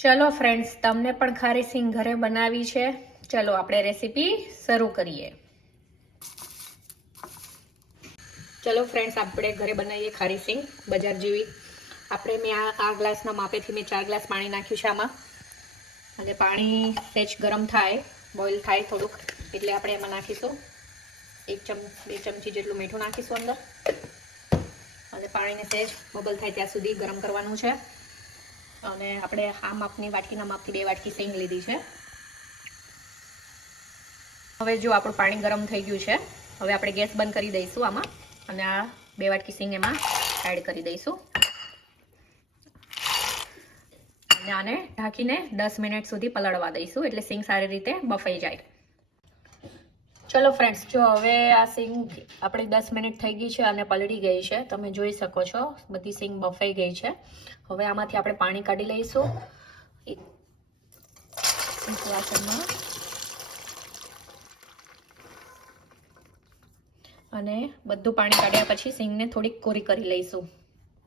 ચલો ફ્રેન્ડ્સ, તમને પણ ખારી સિંગ ઘરે બનાવી છે. ચલો આપણે રેસીપી શરૂ કરીએ. ચલો ફ્રેન્ડ્સ, આપણે ઘરે બનાવીએ ખારી સિંગ બજાર જેવી. મેં આ ગ્લાસના માપેથી મેં 4 ગ્લાસ પાણી નાખ્યું છે આમાં. અને પાણી સેજ ગરમ થાય, બોઇલ થાય થોડુંક, એટલે આપણે એમાં નાખીશું 1-2 ચમચી જેટલું મીઠું નાખીશું અંદર. અને પાણીને સેજ બબલ થાય ત્યાં સુધી ગરમ કરવાનું છે. અને આપણે આ માપની વાટકીના માપથી 2 વાટકી સિંગ લીધી છે. હવે જો આપણું પાણી ગરમ થઈ ગયું છે, હવે આપણે ગેસ બંધ કરી દઈશું આમાં. અને આ 2 વાટકી સિંગ એમાં એડ કરી દઈશું. અને આને ઢાંકીને 10 મિનિટ સુધી પલળવા દઈશું, એટલે સિંગ સારી રીતે બફાઈ જાય. ચલો ફ્રેન્ડ્સ, જો હવે આ સિંગ આપણી 10 મિનિટ થઈ ગઈ છે અને પલળી ગઈ છે. તમે જોઈ શકો છો બધી સિંગ બફાઈ ગઈ છે. હવે આમાંથી આપણે પાણી કાઢી લઈશું એક વાસણમાં. અને બધું પાણી કાઢ્યા પછી સિંગને થોડીક કોરી કરી લઈશું.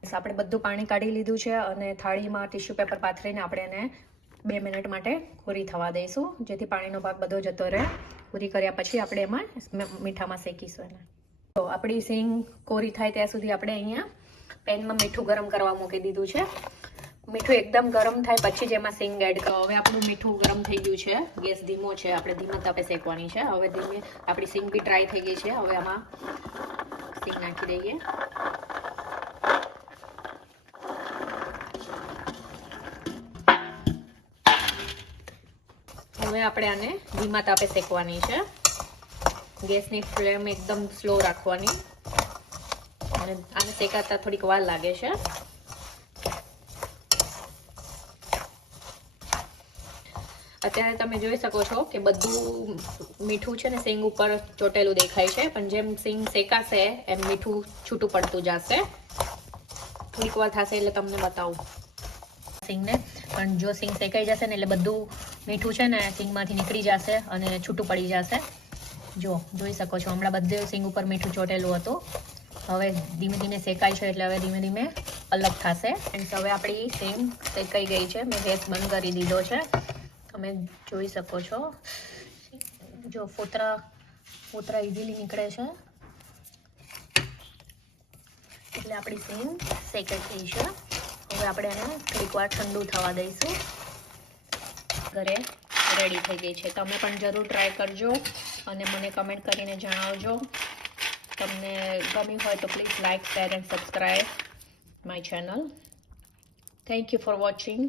આપણે બધું પાણી કાઢી લીધું છે અને થાળીમાં ટીશ્યુ પેપર પાથરીને આપણે એને 2 મિનિટ માટે કોરી થવા દઈશું, જેથી પાણીનો ભાગ બધો જતો રહે. કોરી કર્યા પછી આપણે એમાં મીઠામાં શેકીશું એને. તો આપણી સિંગ કોરી થાય ત્યાં સુધી આપણે અહીંયા પેનમાં મીઠું ગરમ કરવા મૂકી દીધું છે. મીઠું એકદમ ગરમ થાય પછી જ એમાં સિંગ એડ કરો. હવે આપણું મીઠું ગરમ થઈ ગયું છે, ગેસ ધીમો છે, આપણે ધીમા તાપે શેકવાની છે. હવે ધીમે આપણી સિંગ બી ડ્રાય થઈ ગઈ છે. હવે આમાં સિંગ નાખી દઈએ. હવે આપણે આને ધીમા તાપે શેકવાની છે. ગેસની ફ્લેમ એકદમ સ્લો રાખવાની. અને આને શેકાતા થોડીક વાર લાગે છે. અત્યારે તમે જોઈ શકો છો કે બધું મીઠું છે ને સિંગ ઉપર ચોટેલું દેખાય છે, પણ જેમ સિંગ શેકાશે એમ મીઠું છૂટું પડતું જશે. થોડીક વાર થશે એટલે તમને બતાવું સિંગને. પણ જો સિંગ શેકાઈ જશે ને એટલે બધું મીઠું છે ને સિંગમાંથી નીકળી જશે અને છૂટું પડી જશે. જોઈ શકો છો, હમણાં બધે સિંગ ઉપર મીઠું ચોટેલું હતું. હવે ધીમે ધીમે શેકાય છે એટલે હવે ધીમે ધીમે અલગ થશે. એન્ડ હવે આપણી સિંગ શેકાઈ ગઈ છે. મેં ગેસ બંધ કરી દીધો છે. તમે જોઈ શકો છો, જો ફોતરા ઇઝીલી નીકળે છે, એટલે આપણી સિંગ શેકાઈ ગઈ છે. હવે આપણે એને થોડીક વાર ઠંડુ થવા દઈશું. ઘરે રેડી થઈ ગઈ છે. તમે પણ જરૂર ટ્રાય કરજો અને મને કમેન્ટ કરીને જણાવજો. તમને ગમ્યું હોય તો please like, share and subscribe my channel. Thank you for watching.